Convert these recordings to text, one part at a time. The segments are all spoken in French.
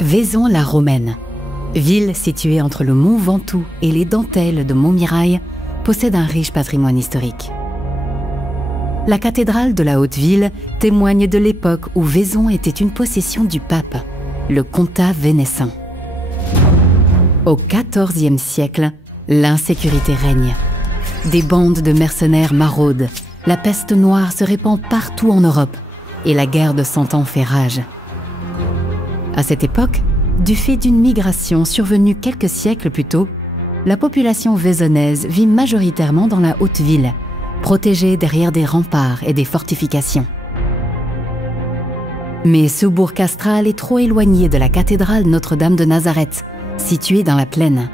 Vaison-la-Romaine, ville située entre le mont Ventoux et les dentelles de Montmirail, possède un riche patrimoine historique. La cathédrale de la Haute-Ville témoigne de l'époque où Vaison était une possession du pape, le comtat vénessin. Au XIVe siècle, l'insécurité règne. Des bandes de mercenaires maraudent, la peste noire se répand partout en Europe et la guerre de 100 ans fait rage. À cette époque, du fait d'une migration survenue quelques siècles plus tôt, la population vaisonnaise vit majoritairement dans la Haute-Ville, protégée derrière des remparts et des fortifications. Mais ce bourg castral est trop éloigné de la cathédrale Notre-Dame de Nazareth, située dans la plaine.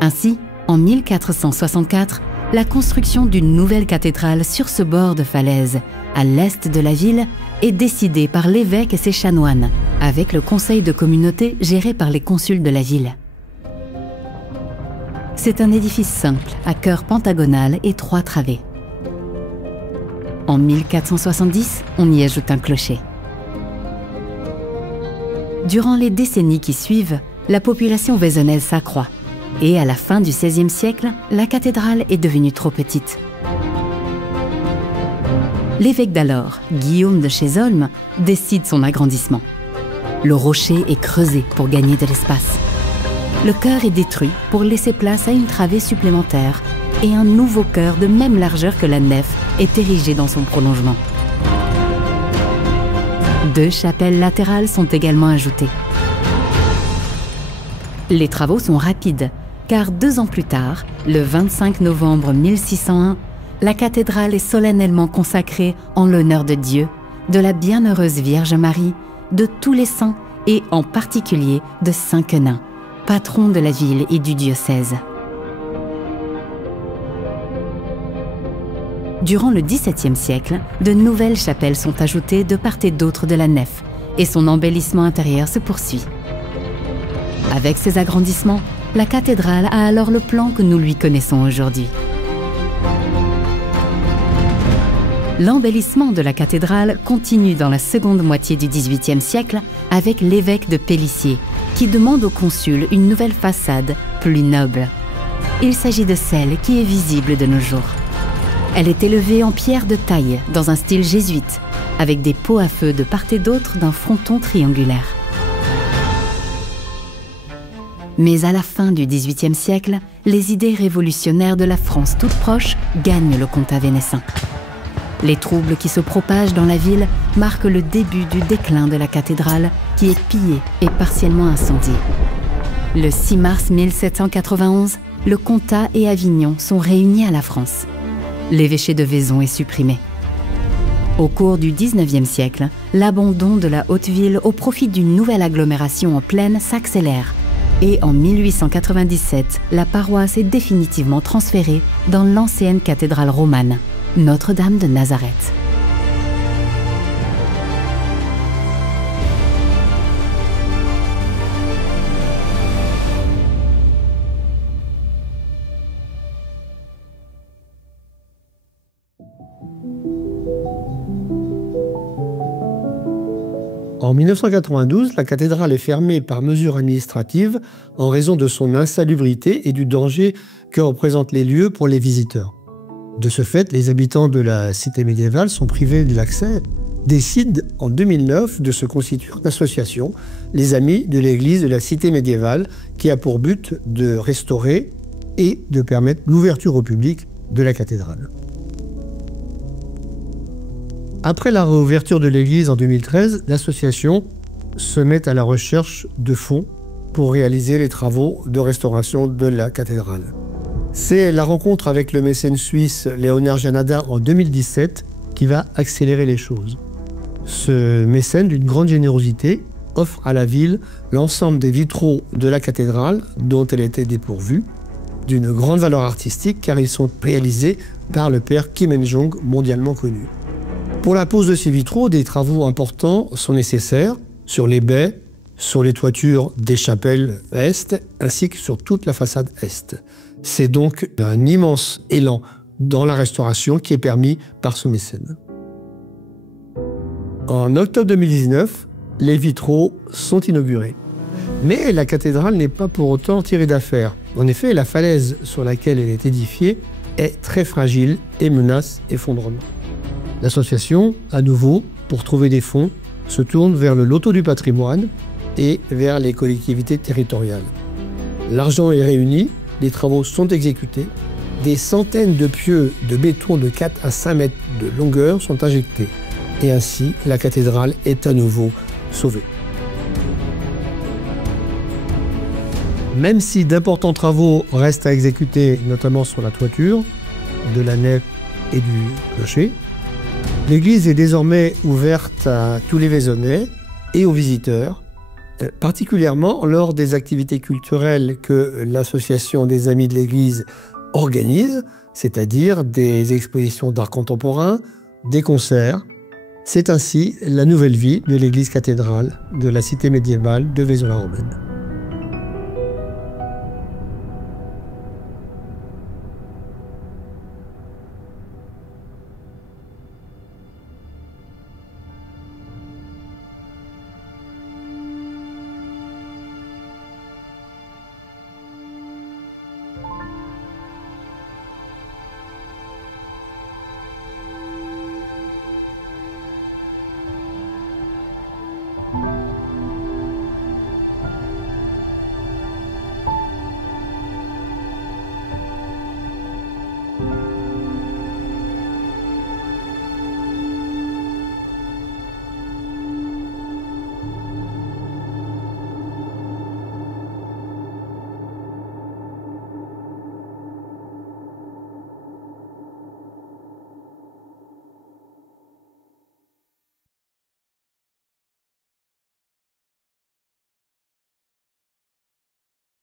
Ainsi, en 1464, la construction d'une nouvelle cathédrale sur ce bord de falaise, à l'est de la ville, est décidée par l'évêque et ses chanoines, avec le conseil de communauté géré par les consuls de la ville. C'est un édifice simple, à chœur pentagonal et 3 travées. En 1470, on y ajoute un clocher. Durant les décennies qui suivent, la population vaisonnaise s'accroît. Et à la fin du XVIe siècle, la cathédrale est devenue trop petite. L'évêque d'alors, Guillaume de Chézolme, décide son agrandissement. Le rocher est creusé pour gagner de l'espace. Le chœur est détruit pour laisser place à une travée supplémentaire et un nouveau chœur de même largeur que la nef est érigé dans son prolongement. 2 chapelles latérales sont également ajoutées. Les travaux sont rapides, car 2 ans plus tard, le 25 novembre 1601, la cathédrale est solennellement consacrée en l'honneur de Dieu, de la bienheureuse Vierge Marie, de tous les saints et en particulier de Saint Quenin, patron de la ville et du diocèse. Durant le XVIIe siècle, de nouvelles chapelles sont ajoutées de part et d'autre de la nef, et son embellissement intérieur se poursuit. Avec ces agrandissements, la cathédrale a alors le plan que nous lui connaissons aujourd'hui. L'embellissement de la cathédrale continue dans la seconde moitié du XVIIIe siècle avec l'évêque de Pélissier, qui demande au consul une nouvelle façade plus noble. Il s'agit de celle qui est visible de nos jours. Elle est élevée en pierre de taille dans un style jésuite, avec des pots à feu de part et d'autre d'un fronton triangulaire. Mais à la fin du XVIIIe siècle, les idées révolutionnaires de la France toute proche gagnent le comtat vénessin. Les troubles qui se propagent dans la ville marquent le début du déclin de la cathédrale qui est pillée et partiellement incendiée. Le 6 mars 1791, le comtat et Avignon sont réunis à la France. L'évêché de Vaison est supprimé. Au cours du XIXe siècle, l'abandon de la Haute-Ville au profit d'une nouvelle agglomération en plaine s'accélère. Et en 1897, la paroisse est définitivement transférée dans l'ancienne cathédrale romane, Notre-Dame de Nazareth. En 1992, la cathédrale est fermée par mesure administrative en raison de son insalubrité et du danger que représentent les lieux pour les visiteurs. De ce fait, les habitants de la cité médiévale sont privés de l'accès, décident en 2009 de se constituer une association, les Amis de l'église de la cité médiévale, qui a pour but de restaurer et de permettre l'ouverture au public de la cathédrale. Après la réouverture de l'église en 2013, l'association se met à la recherche de fonds pour réaliser les travaux de restauration de la cathédrale. C'est la rencontre avec le mécène suisse Léonard Janada en 2017 qui va accélérer les choses. Ce mécène, d'une grande générosité, offre à la ville l'ensemble des vitraux de la cathédrale dont elle était dépourvue, d'une grande valeur artistique car ils sont réalisés par le père Kim En-jong, mondialement connu. Pour la pose de ces vitraux, des travaux importants sont nécessaires sur les baies, sur les toitures des chapelles est, ainsi que sur toute la façade est. C'est donc un immense élan dans la restauration qui est permis par ce mécène. En octobre 2019, les vitraux sont inaugurés. Mais la cathédrale n'est pas pour autant tirée d'affaire. En effet, la falaise sur laquelle elle est édifiée est très fragile et menace effondrement. L'association, à nouveau, pour trouver des fonds, se tourne vers le loto du patrimoine et vers les collectivités territoriales. L'argent est réuni, les travaux sont exécutés, des centaines de pieux de béton de 4 à 5 mètres de longueur sont injectés. Et ainsi, la cathédrale est à nouveau sauvée. Même si d'importants travaux restent à exécuter, notamment sur la toiture de la nef et du clocher, l'église est désormais ouverte à tous les Vaisonnais et aux visiteurs, particulièrement lors des activités culturelles que l'association des Amis de l'Église organise, c'est-à-dire des expositions d'art contemporain, des concerts. C'est ainsi la nouvelle vie de l'église cathédrale de la cité médiévale de Vaison-la-Romaine.